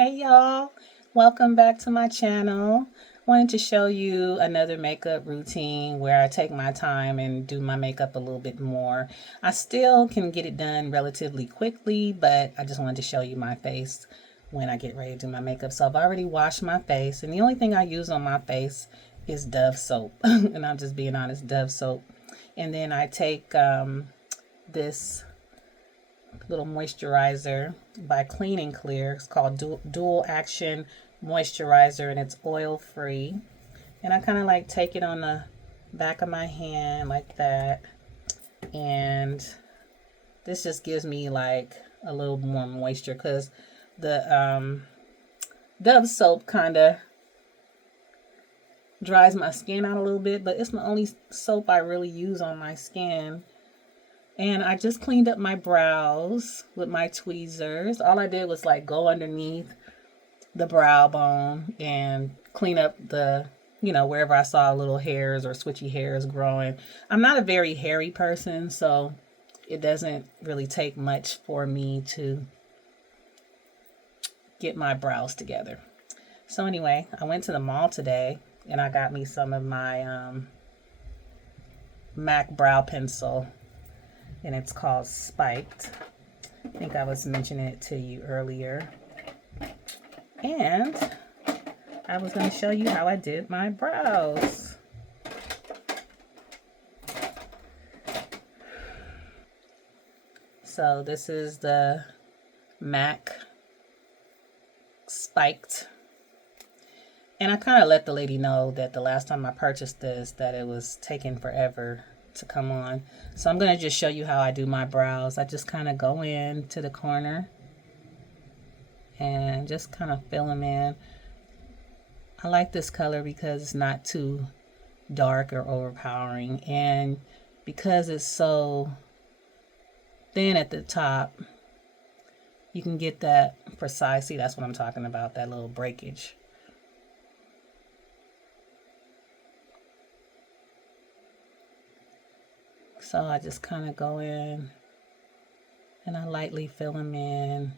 Hey y'all, welcome back to my channel. Wanted to show you another makeup routine where I take my time and do my makeup a little bit more. I still can get it done relatively quickly, but I just wanted to show you my face when I get ready to do my makeup. So I've already washed my face, and the only thing I use on my face is Dove soap. And I'm just being honest, Dove soap. And then I take this little moisturizer by Clean and Clear. It's called Dual Action Moisturizer, and it's oil free. And I kind of like take it on the back of my hand like that, and this just gives me like a little more moisture because the Dove soap kind of dries my skin out a little bit, but it's the only soap I really use on my skin. And I just cleaned up my brows with my tweezers. All I did was like go underneath the brow bone and clean up the, wherever I saw little hairs or switchy hairs growing. I'm not a very hairy person, so it doesn't really take much for me to get my brows together. So anyway, I went to the mall today and I got me some of my MAC brow pencil, and it's called Spiked. I think I was mentioning it to you earlier. And I was going to show you how I did my brows. So this is the MAC Spiked. And I kind of let the lady know that the last time I purchased this, that it was taking forever to come on. So I'm going to just show you how I do my brows. I just kind of go in to the corner and just kind of fill them in. I like this color because it's not too dark or overpowering, and because it's so thin at the top, you can get that precise. See, that's what I'm talking about, that little breakage. So I just kind of go in and I lightly fill them in.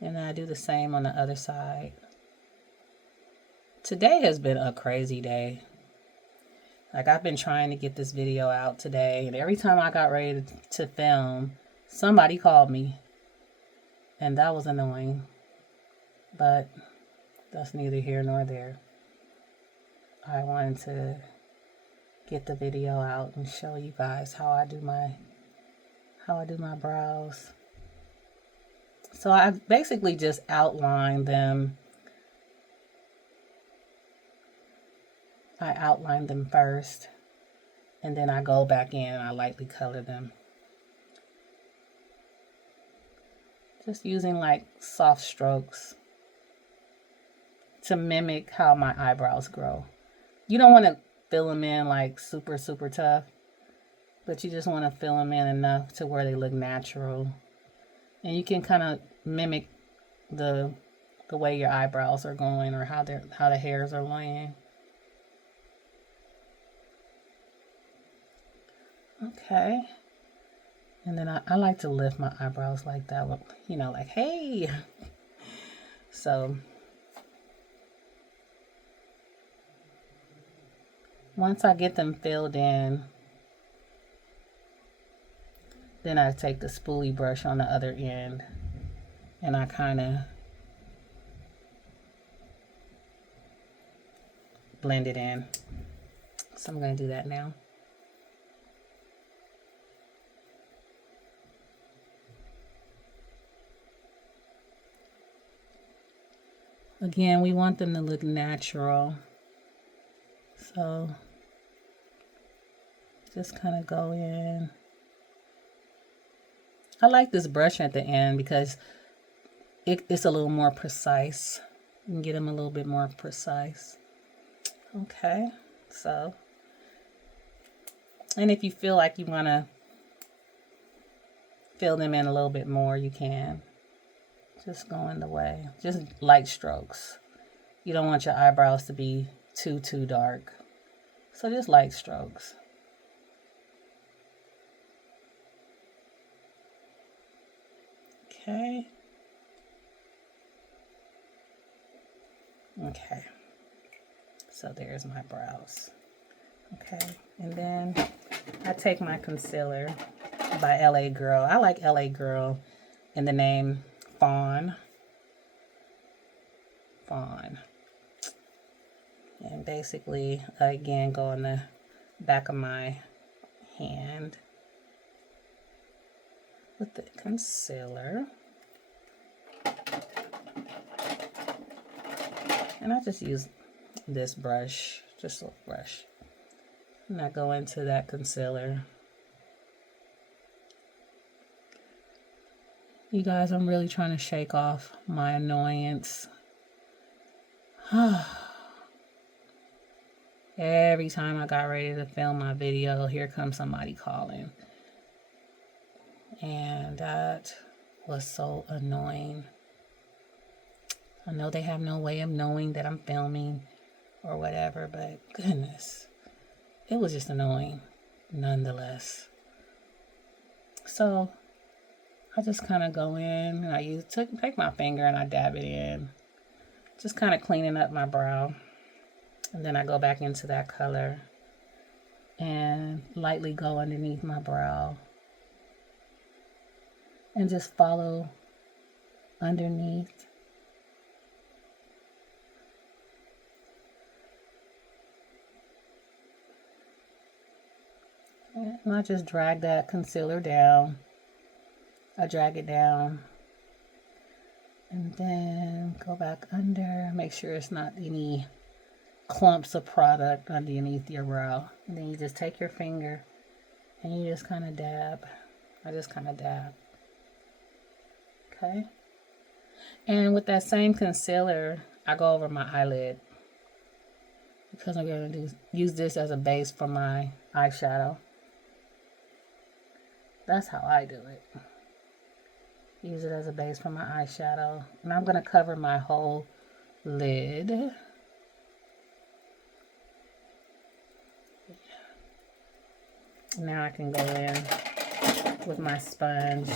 And I do the same on the other side. Today has been a crazy day. Like, I've been trying to get this video out today, and every time I got ready to film, somebody called me. And that was annoying. But that's neither here nor there. I wanted to get the video out and show you guys how I do my brows. So I basically just outline them. I outline them first, and then I go back in and I lightly color them. Just using like soft strokes to mimic how my eyebrows grow. You don't want to fill them in like super, super tough, but you just want to fill them in enough to where they look natural. And you can kind of mimic the way your eyebrows are going, or how the hairs are laying. Okay. And then I like to lift my eyebrows like that, like, hey. So once I get them filled in, then I take the spoolie brush on the other end and I kind of blend it in. So I'm going to do that now. Again, we want them to look natural. So just kind of go in. I like this brush at the end because it's a little more precise. You can get them a little bit more precise. Okay, so, and if you feel like you want to fill them in a little bit more, you can. Just go in the way. Just light strokes. You don't want your eyebrows to be too dark. So just light strokes. Okay. Okay. So there's my brows. Okay. And then I take my concealer by LA Girl. I like LA Girl in the name Fawn. Fawn. And basically, again, go on the back of my hand with the concealer. And I just use this brush, just a little brush. And I go into that concealer. You guys, I'm really trying to shake off my annoyance. Every time I got ready to film my video, here comes somebody calling. And that was so annoying. I know they have no way of knowing that I'm filming or whatever, but goodness, it was just annoying nonetheless. So I just kind of go in and I take my finger and I dab it in, just kind of cleaning up my brow. And then I go back into that color and lightly go underneath my brow and just follow underneath. And I just drag that concealer down. I drag it down and then go back under, make sure it's not any clumps of product underneath your brow. And then you just take your finger and you just kind of dab. I just kind of dab. Okay. And with that same concealer, I go over my eyelid because I'm going to use this as a base for my eyeshadow. That's how I do it. Use it as a base for my eyeshadow. And I'm going to cover my whole lid. Now I can go in with my sponge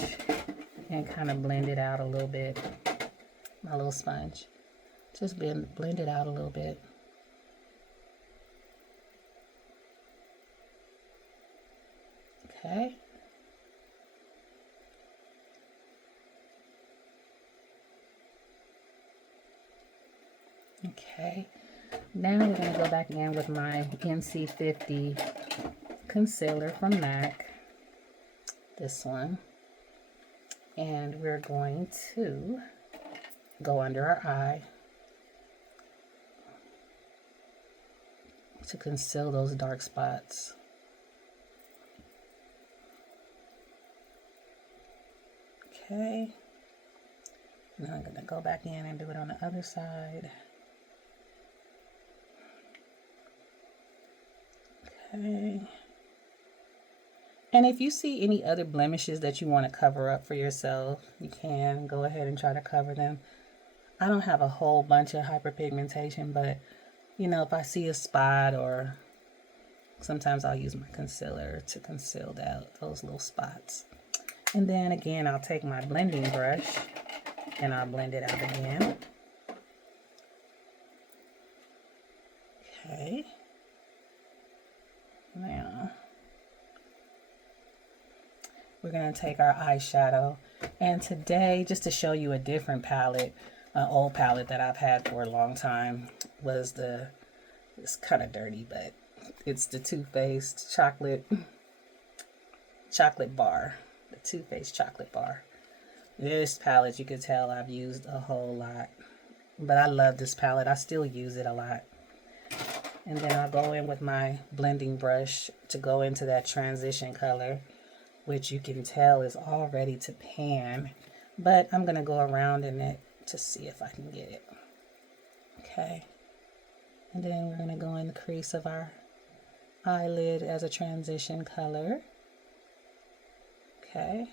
and kind of blend it out a little bit. My little sponge. Just blend it out a little bit. Okay. Okay. Now we're going to go back in with my NC50 concealer from MAC. This one. And we're going to go under our eye to conceal those dark spots. Okay. Now I'm going to go back in and do it on the other side. Okay. And if you see any other blemishes that you want to cover up for yourself, you can go ahead and try to cover them. I don't have a whole bunch of hyperpigmentation, but you know, if I see a spot, or sometimes I'll use my concealer to conceal those little spots. And then again, I'll take my blending brush and I'll blend it out again. Okay. Now we're going to take our eyeshadow, and today, just to show you a different palette, an old palette that I've had for a long time, was it's kind of dirty, but it's the Too Faced chocolate bar, the Too Faced chocolate bar. This palette, you can tell I've used a whole lot, but I love this palette. I still use it a lot. And then I'll go in with my blending brush to go into that transition color, which you can tell is all ready to pan, but I'm going to go around in it to see if I can get it. Okay. And then we're going to go in the crease of our eyelid as a transition color. Okay.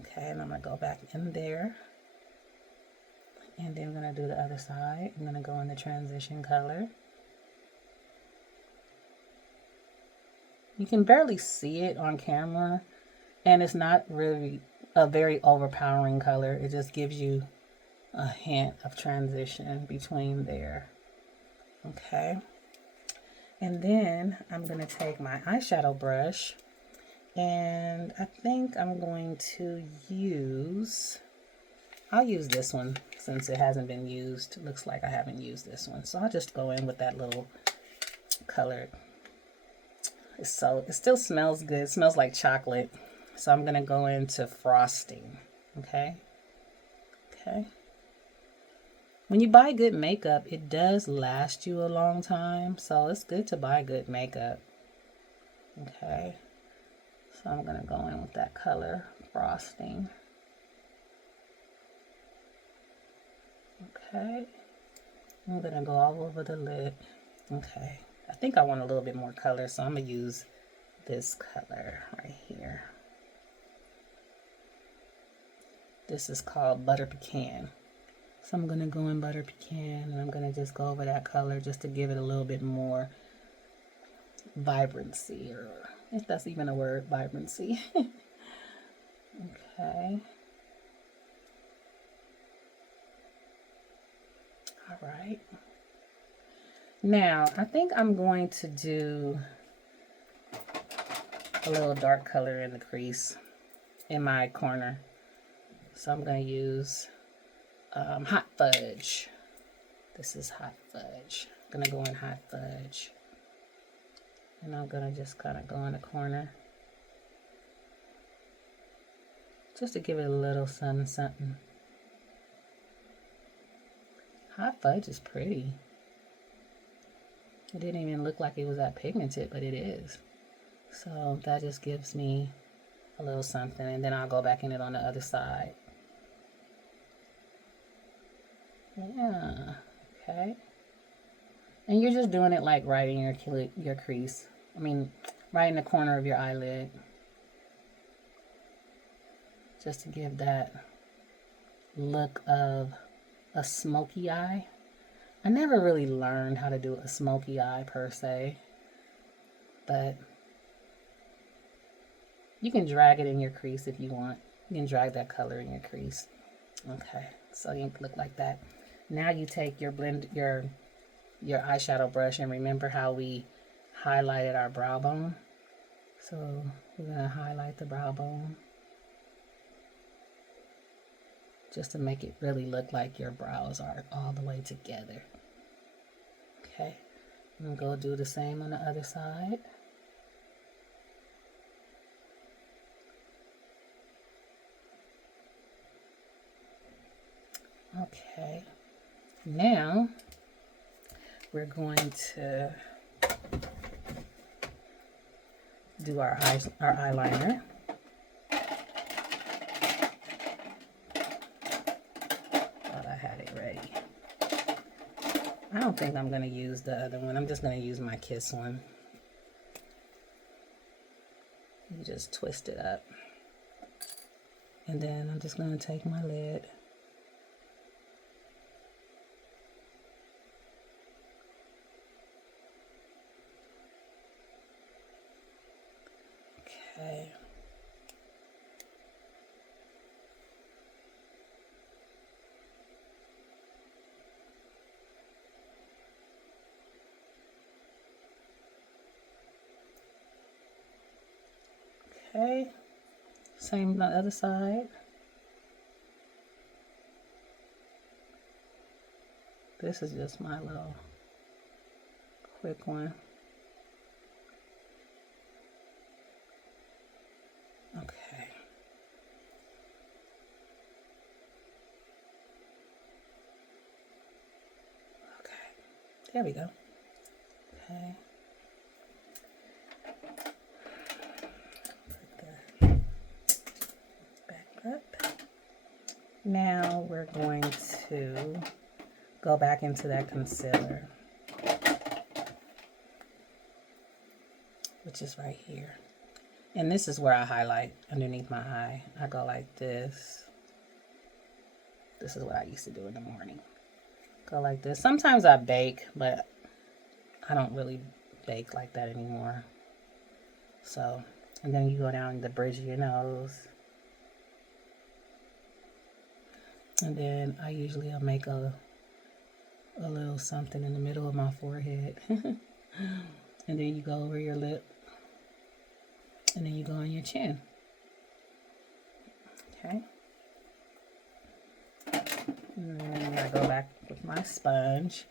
Okay, and I'm going to go back in there. And then we're going to do the other side. I'm going to go in the transition color. You can barely see it on camera, and it's not really a very overpowering color. It just gives you a hint of transition between there. Okay. And then I'm going to take my eyeshadow brush, and I think I'm going to I'll use this one since it hasn't been used. It looks like I haven't used this one. So I'll just go in with that little color. It still smells good. It smells like chocolate. So I'm going to go into frosting. Okay. Okay. When you buy good makeup, it does last you a long time. So it's good to buy good makeup. Okay. So I'm going to go in with that color, frosting. Okay. I'm going to go all over the lid. Okay. I think I want a little bit more color, so I'm going to use this color right here. This is called Butter Pecan. So I'm going to go in Butter Pecan, and I'm going to just go over that color just to give it a little bit more vibrancy, or if that's even a word, vibrancy. Okay. All right. Now, I think I'm going to do a little dark color in the crease in my corner. So I'm going to use Hot Fudge. This is Hot Fudge. I'm going to go in Hot Fudge. And I'm going to just kind of go in the corner. Just to give it a little something. Hot Fudge is pretty. It didn't even look like it was that pigmented, but it is. So that just gives me a little something. And then I'll go back in it on the other side. Yeah. Okay. And you're just doing it like right in your crease. I mean, right in the corner of your eyelid. Just to give that look of a smoky eye. I never really learned how to do a smoky eye per se, but you can drag it in your crease if you want. You can drag that color in your crease. Okay, so you look like that. Now you take your your eyeshadow brush, and remember how we highlighted our brow bone. So we're gonna highlight the brow bone just to make it really look like your brows are all the way together. Okay, I'm gonna go do the same on the other side. Okay, now we're going to do our eyeliner. Thought I had it ready. I don't think I'm going to use the other one. I'm just going to use my Kiss one. You just twist it up. And then I'm just going to take my lid. Okay. Okay, same on the other side. This is just my little quick one. Okay. Okay, there we go. Okay. Now we're going to go back into that concealer, which is right here. And this is where I highlight underneath my eye. I go like this. This is what I used to do in the morning. Go like this. Sometimes I bake, but I don't really bake like that anymore. So, and then you go down the bridge of your nose. And then I'll make a little something in the middle of my forehead. And then you go over your lip. And then you go on your chin. Okay. And then I go back with my sponge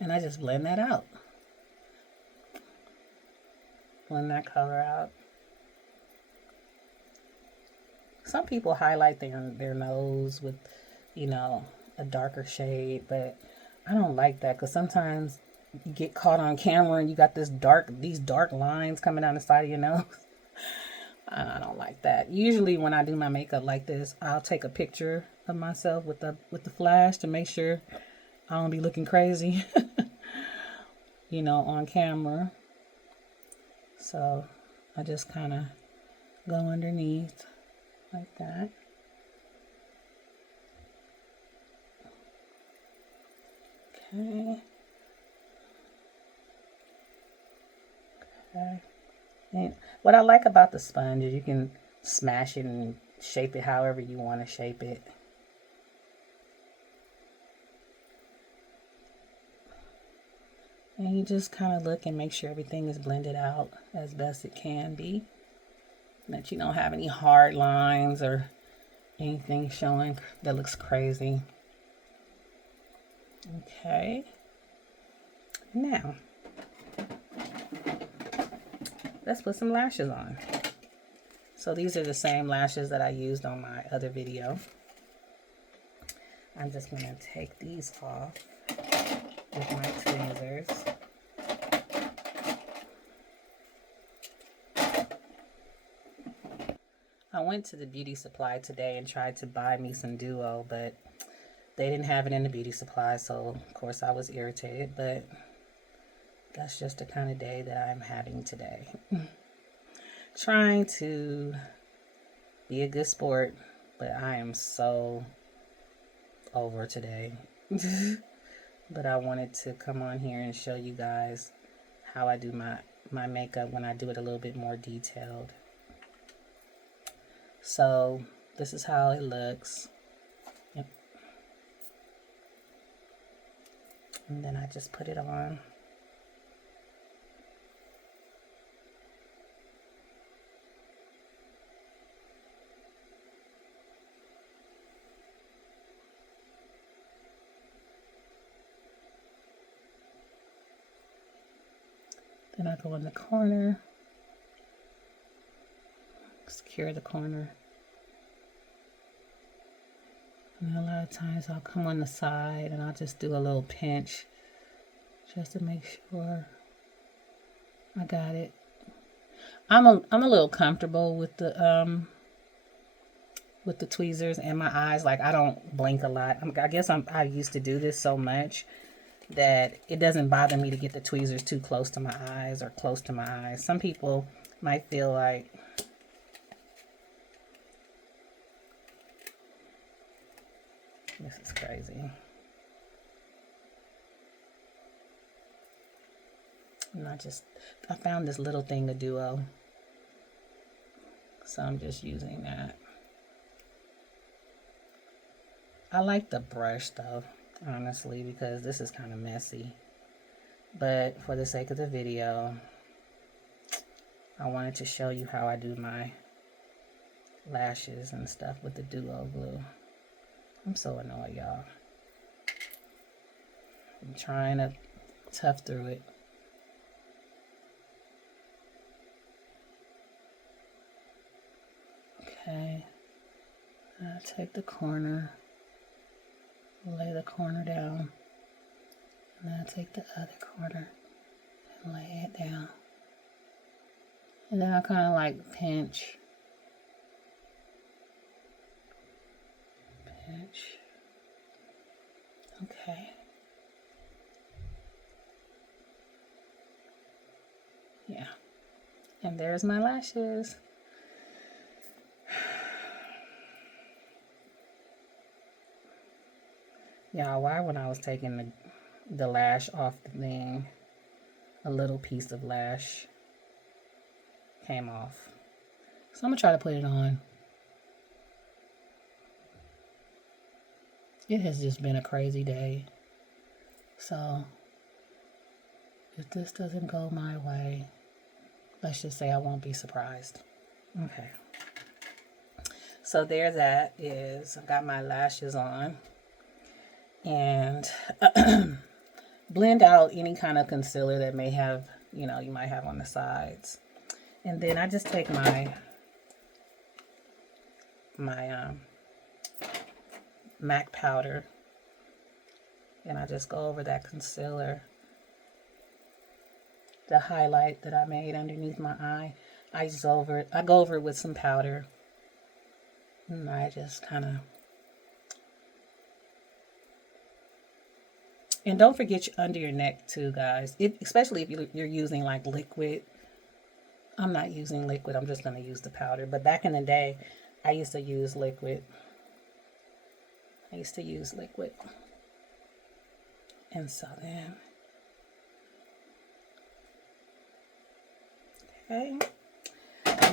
and I just blend that out. Blend that color out. Some people highlight their nose with, you know, a darker shade, but I don't like that because sometimes you get caught on camera and you got these dark lines coming down the side of your nose. I don't like that. Usually when I do my makeup like this, I'll take a picture of myself with the flash to make sure I don't be looking crazy, you know, on camera. So I just kind of go underneath like that. Okay. Okay. And what I like about the sponge is you can smash it and shape it however you want to shape it. And you just kind of look and make sure everything is blended out as best it can be. That you don't have any hard lines or anything showing that looks crazy. Okay. Now, let's put some lashes on. So these are the same lashes that I used on my other video. I'm just going to take these off with my tweezers. I went to the beauty supply today and tried to buy me some duo, but they didn't have it in the beauty supply, so of course I was irritated, but that's just the kind of day that I'm having today. Trying to be a good sport, but I am so over today. But I wanted to come on here and show you guys how I do my makeup when I do it a little bit more detailed. So this is how it looks. Yep. And then I just put it on. Then I go in the corner, secure the corner. And a lot of times I'll come on the side and I'll just do a little pinch just to make sure I got it. I'm a little comfortable with the tweezers and my eyes. Like I don't blink a lot. I guess I used to do this so much that it doesn't bother me to get the tweezers too close to my eyes or close to my eyes. Some people might feel like this is crazy. And I found this little thing of duo. So I'm just using that. I like the brush though, honestly, because this is kind of messy. But for the sake of the video, I wanted to show you how I do my lashes and stuff with the duo glue. I'm so annoyed, y'all. I'm trying to tough through it. Okay. I'll take the corner, lay the corner down, and then I'll take the other corner and lay it down. And then I kind of like pinch. Okay. Yeah. And there's my lashes. Yeah, why when I was taking the lash off the thing, a little piece of lash came off. So I'm gonna try to put it on. It has just been a crazy day. So if this doesn't go my way, let's just say I won't be surprised. Okay. So there that is. I got my lashes on. And blend out any kind of concealer that may have, you might have on the sides. And then I just take my MAC powder, and I just go over that concealer, the highlight that I made underneath my eye. I go over it with some powder, and I just kind of. And don't forget under your neck too, guys. Especially if you're using like liquid. I'm not using liquid. I'm just going to use the powder. But back in the day, I used to use liquid. And so then. Okay.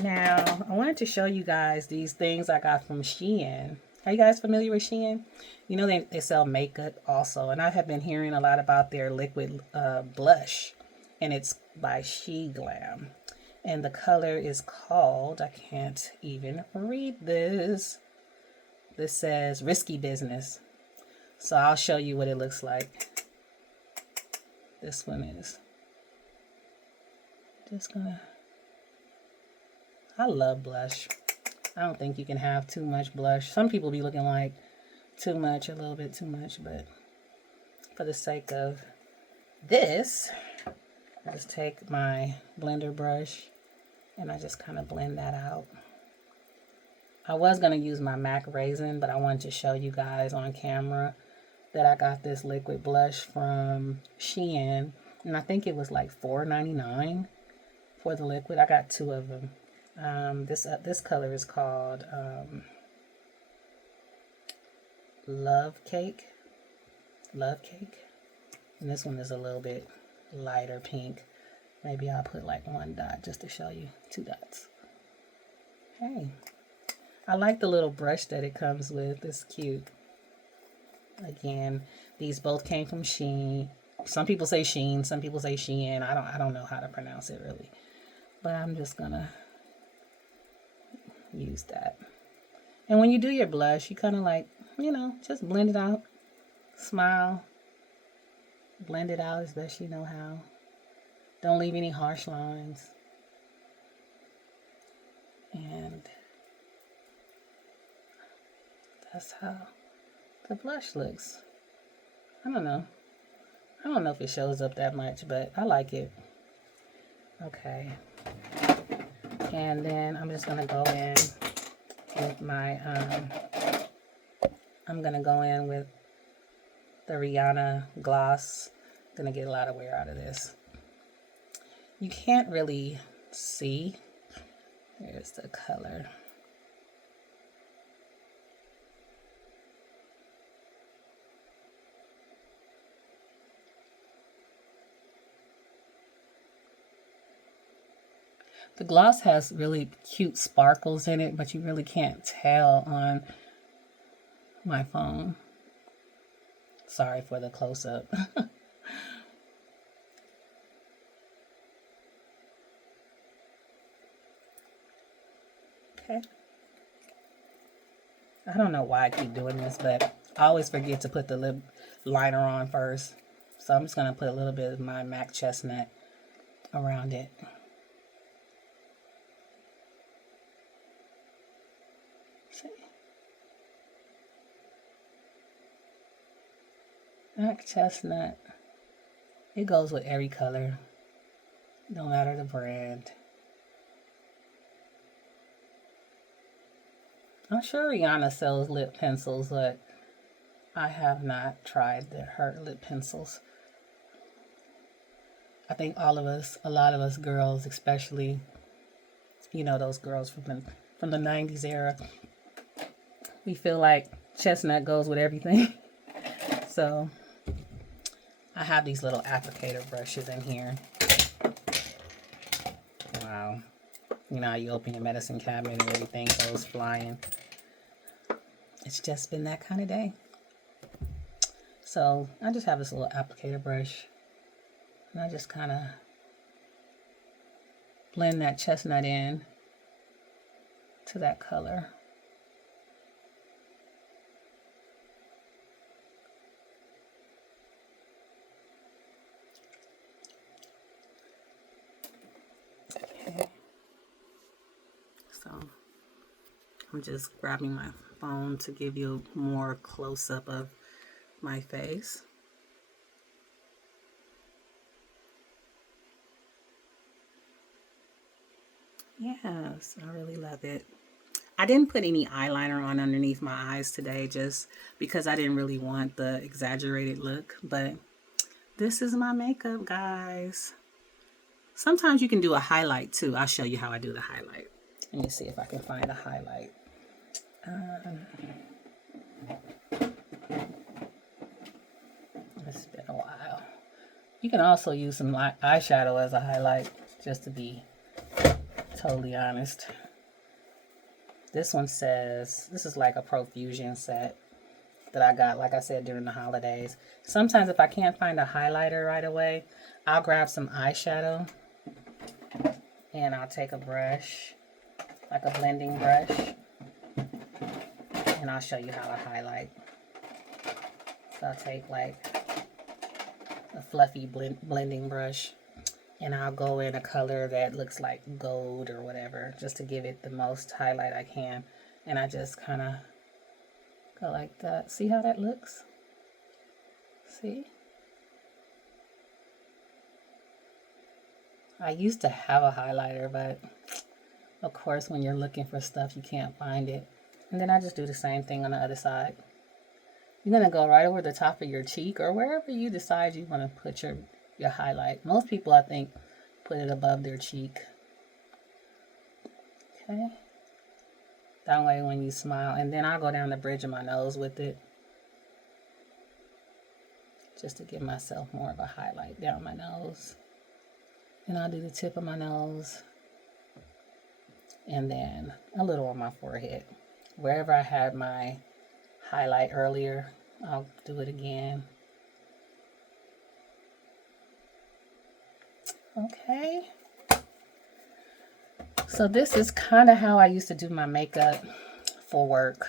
Now, I wanted to show you guys these things I got from Shein. Are you guys familiar with Shein? You know they sell makeup also. And I have been hearing a lot about their liquid blush. And it's by She Glam. And the color is called, I can't even read this. This says Risky Business. So I'll show you what it looks like. This one is just gonna. I love blush. I don't think you can have too much blush. Some people be looking like too much, a little bit too much, but for the sake of this, I just take my blender brush and I just kind of blend that out. I was going to use my MAC Raisin, but I wanted to show you guys on camera that I got this liquid blush from Shein. And I think it was like $4.99 for the liquid. I got 2 of them. This color is called Love Cake. And this one is a little bit lighter pink. Maybe I'll put like 1 dot just to show you 2 dots. Hey, I like the little brush that it comes with. It's cute. Again, these both came from Shein. Some people say Shein, some people say Shein. I don't know how to pronounce it really. But I'm just gonna use that. And when you do your blush, you kind of like, just blend it out. Smile. Blend it out as best you know how. Don't leave any harsh lines. And that's how the blush looks. I don't know if it shows up that much, but I like it. Okay. And then I'm just going to go in with my, I'm going to go in with the Rihanna gloss. Going to get a lot of wear out of this. You can't really see. There's the color. The gloss has really cute sparkles in it, but you really can't tell on my phone. Sorry for the close-up. Okay. I don't know why I keep doing this, but I always forget to put the lip liner on first. So I'm just going to put a little bit of my MAC Chestnut around it. MAC Chestnut. It goes with every color. No matter the brand. I'm sure Rihanna sells lip pencils, but I have not tried her lip pencils. I think a lot of us girls, especially, those girls from the 90s era, we feel like chestnut goes with everything. So I have these little applicator brushes in here. Wow. You know how you open your medicine cabinet and everything goes flying. It's just been that kind of day. So I just have this little applicator brush, and I just kind of blend that chestnut in to that color. Okay. So I'm just grabbing my phone to give you more close-up of my face. Yes, I really love it. I didn't put any eyeliner on underneath my eyes today just because I didn't really want the exaggerated look, but this is my makeup, guys. Sometimes you can do a highlight too. I'll show you how I do the highlight. Let me see if I can find a highlight. It's been a while. You can also use some eyeshadow as a highlight, just to be totally honest. This one says, this is like a profusion set that I got, like I said, during the holidays. Sometimes if I can't find a highlighter right away, I'll grab some eyeshadow and I'll take a brush, like a blending brush, and I'll show you how to highlight. So I'll take like a fluffy blending brush, and I'll go in a color that looks like gold or whatever, just to give it the most highlight I can. And I just kind of go like that. See how that looks? See? I used to have a highlighter, but of course when you're looking for stuff, you can't find it. And then I just do the same thing on the other side. You're going to go right over the top of your cheek or wherever you decide you want to put your highlight. Most people, I think, put it above their cheek. Okay. That way when you smile. And then I'll go down the bridge of my nose with it, just to give myself more of a highlight down my nose. And I'll do the tip of my nose. And then a little on my forehead. Wherever I had my highlight earlier, I'll do it again. Okay. So this is kind of how I used to do my makeup for work.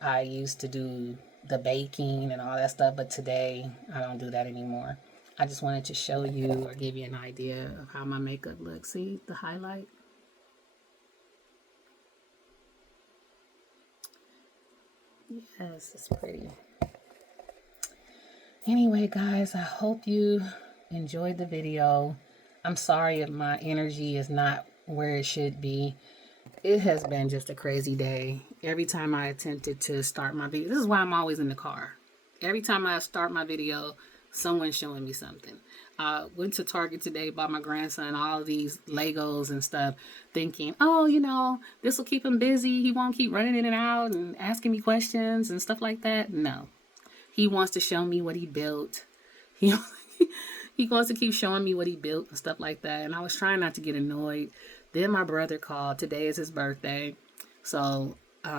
I used to do the baking and all that stuff, but today I don't do that anymore. I just wanted to show you or give you an idea of how my makeup looks. See the highlight? Yes, it's pretty. Anyway, guys, I hope you enjoyed the video. I'm sorry if my energy is not where it should be. It has been just a crazy day. Every time I attempted to start my video, this is why I'm always in the car. Every time I start my video, someone's showing me something. I went to Target today, bought my grandson all of these Legos and stuff, thinking, oh, you know, this will keep him busy. He won't keep running in and out and asking me questions and stuff like that. No. He wants to show me what he built. He wants to keep showing me what he built and stuff like that. And I was trying not to get annoyed. Then my brother called. Today is his birthday. So me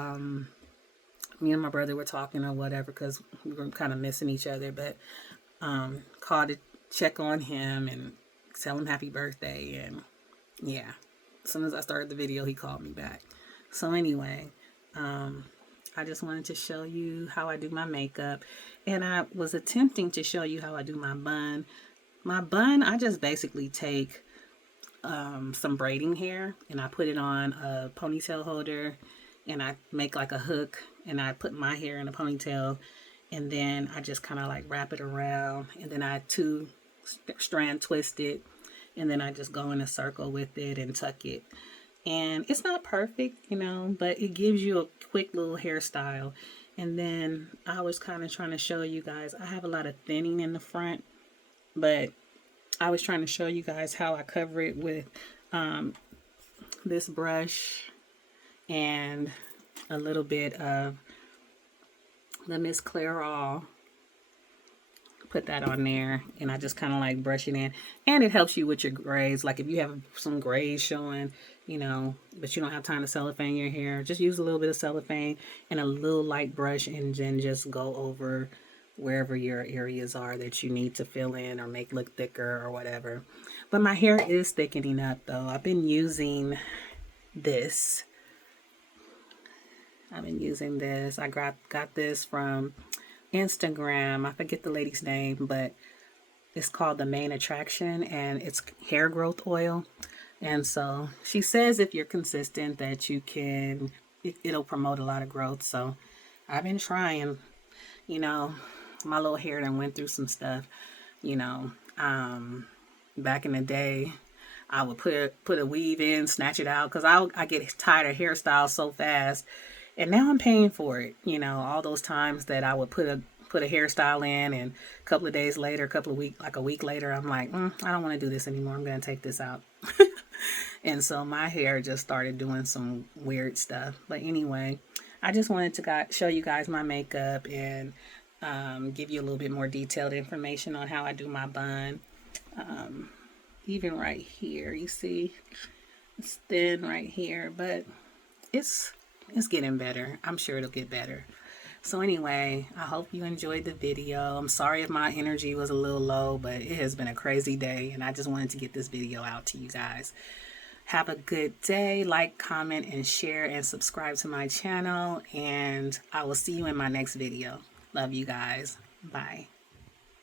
and my brother were talking or whatever because we were kind of missing each other. But called to check on him and tell him happy birthday. And yeah, as soon as I started the video, he called me back. So anyway, I just wanted to show you how I do my makeup. And I was attempting to show you how I do my bun. My bun, I just basically take some braiding hair and I put it on a ponytail holder and I make like a hook and I put my hair in a ponytail and then I just kind of like wrap it around and then I strand twist it and then I just go in a circle with it and tuck it. And it's not perfect, you know, but it gives you a quick little hairstyle. And then I was kind of trying to show you guys, I have a lot of thinning in the front, but I was trying to show you guys how I cover it with this brush and a little bit of the Miss Clairol. Put that on there and I just kind of like brush it in, and it helps you with your grays. Like if you have some grays showing, you know, but you don't have time to cellophane your hair, just use a little bit of cellophane and a little light brush and then just go over wherever your areas are that you need to fill in or make look thicker or whatever. But my hair is thickening up though. I've been using this. I got this from Instagram. I forget the lady's name, but it's called the Main Attraction, and it's hair growth oil. And so she says if you're consistent that you can, it'll promote a lot of growth. So I've been trying, you know, my little hair done went through some stuff, you know. Back in the day, I would put a weave in, snatch it out, because I get tired of hairstyles so fast. And now I'm paying for it. You know, all those times that I would put a hairstyle in, and a couple of days later, a week later, I'm like, I don't want to do this anymore. I'm gonna take this out. And so my hair just started doing some weird stuff. But anyway, I just wanted to show you guys my makeup and give you a little bit more detailed information on how I do my bun. Even right here, you see, it's thin right here, but it's getting better. I'm sure it'll get better. So anyway, I hope you enjoyed the video. I'm sorry if my energy was a little low, but it has been a crazy day, and I just wanted to get this video out to you guys. Have a good day. Like, comment, and share, and subscribe to my channel, and I will see you in my next video. Love you guys. Bye.